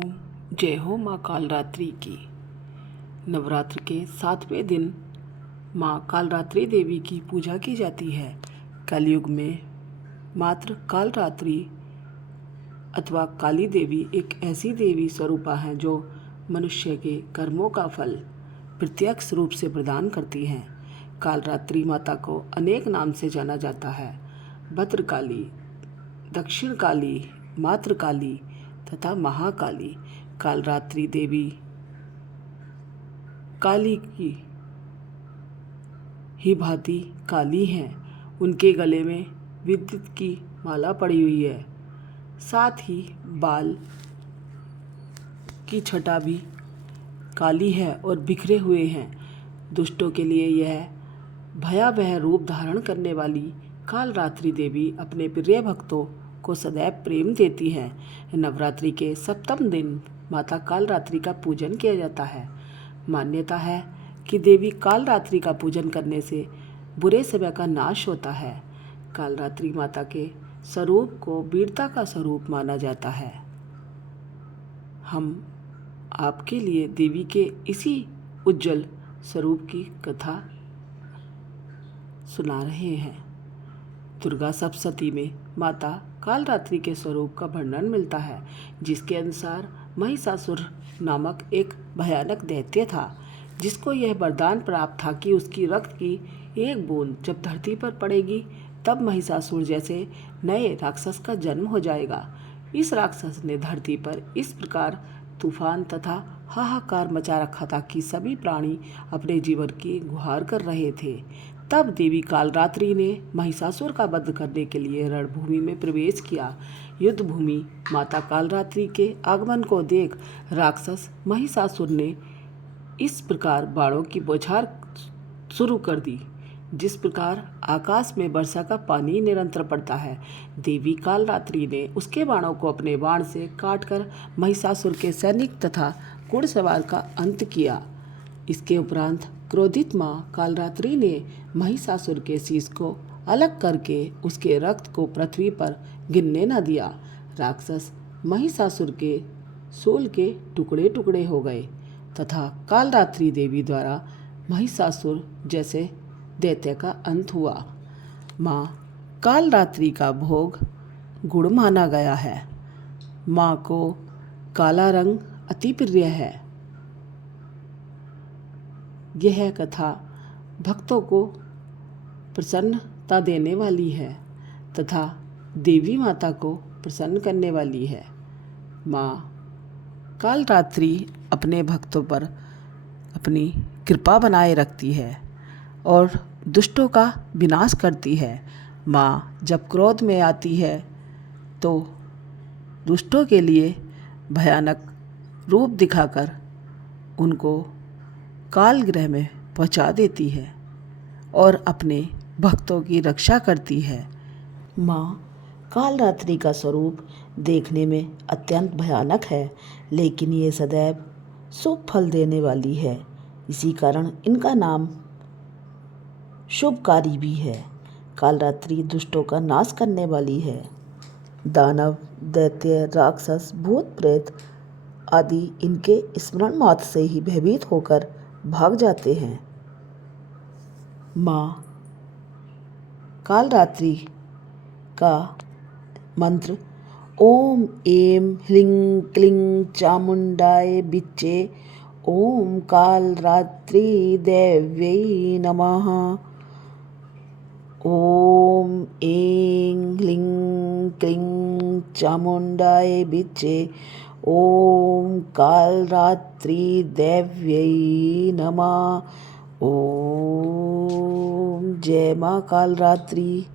जय हो माँ कालरात्रि की। नवरात्र के 7वें दिन माँ कालरात्रि देवी की पूजा की जाती है। कलयुग में मात्र कालरात्रि अथवा काली देवी एक ऐसी देवी स्वरूपा है जो मनुष्य के कर्मों का फल प्रत्यक्ष रूप से प्रदान करती हैं। कालरात्रि माता को अनेक नाम से जाना जाता है। भद्रकाली, दक्षिण काली, मातृकाली तथा महाकाली। कालरात्रि देवी काली की ही भांति काली हैं। उनके गले में विद्युत की माला पड़ी हुई है। साथ ही बाल की छटा भी काली है और बिखरे हुए हैं। दुष्टों के लिए यह भयावह रूप धारण करने वाली कालरात्रि देवी अपने प्रिय भक्तों को सदैव प्रेम देती हैं। नवरात्रि के 7वें दिन माता कालरात्रि का पूजन किया जाता है। मान्यता है कि देवी कालरात्रि का पूजन करने से बुरे समय का नाश होता है। कालरात्रि माता के स्वरूप को वीरता का स्वरूप माना जाता है। हम आपके लिए देवी के इसी उज्जवल स्वरूप की कथा सुना रहे हैं। दुर्गा सप्तशती में माता कालरात्रि के स्वरूप का वर्णन मिलता है, जिसके अनुसार महिषासुर नामक एक भयानक दैत्य था, जिसको यह वरदान प्राप्त था कि उसकी रक्त की एक बूंद जब धरती पर पड़ेगी तब महिषासुर जैसे नए राक्षस का जन्म हो जाएगा। इस राक्षस ने धरती पर इस प्रकार तूफान तथा हाहाकार मचा रखा था कि सभी प्राणी अपने जीवन की गुहार कर रहे थे। तब देवी कालरात्रि ने महिषासुर का वध करने के लिए रणभूमि में प्रवेश किया। युद्ध भूमि माता कालरात्रि के आगमन को देख राक्षस महिषासुर ने इस प्रकार बाणों की बौछार शुरू कर दी, जिस प्रकार आकाश में वर्षा का पानी निरंतर पड़ता है। देवी कालरात्रि ने उसके बाणों को अपने बाण से काटकर महिषासुर के सैनिक तथा घुड़सवार का अंत किया। इसके उपरांत क्रोधित माँ कालरात्रि ने महिषासुर के शीश को अलग करके उसके रक्त को पृथ्वी पर गिरने न दिया। राक्षस महिषासुर के शूल के टुकड़े टुकड़े हो गए तथा कालरात्रि देवी द्वारा महिषासुर जैसे दैत्य का अंत हुआ। माँ कालरात्रि का भोग गुड़ माना गया है। माँ को काला रंग अति प्रिय है। यह कथा भक्तों को प्रसन्नता देने वाली है तथा देवी माता को प्रसन्न करने वाली है। माँ कालरात्रि अपने भक्तों पर अपनी कृपा बनाए रखती है और दुष्टों का विनाश करती है। माँ जब क्रोध में आती है तो दुष्टों के लिए भयानक रूप दिखाकर उनको कालगृह में पहुंचा देती है और अपने भक्तों की रक्षा करती है। माँ कालरात्रि का स्वरूप देखने में अत्यंत भयानक है, लेकिन ये सदैव शुभ फल देने वाली है। इसी कारण इनका नाम शुभकारी भी है। कालरात्रि दुष्टों का नाश करने वाली है। दानव, दैत्य, राक्षस, भूत प्रेत आदि इनके स्मरण मात्र से ही भयभीत होकर भाग जाते हैं। माँ कालरात्रि का मंत्र ओम ऐं ह्रीं क्लीं चामुंडाय विच्चे ओम कालरात्रि देव्यै नमः। ओम ऐं ह्रीं क्लीं चामुंडाय विच्चे ओम कालरात्रि देव्यै नमः। ओम जय माँ कालरात्रि।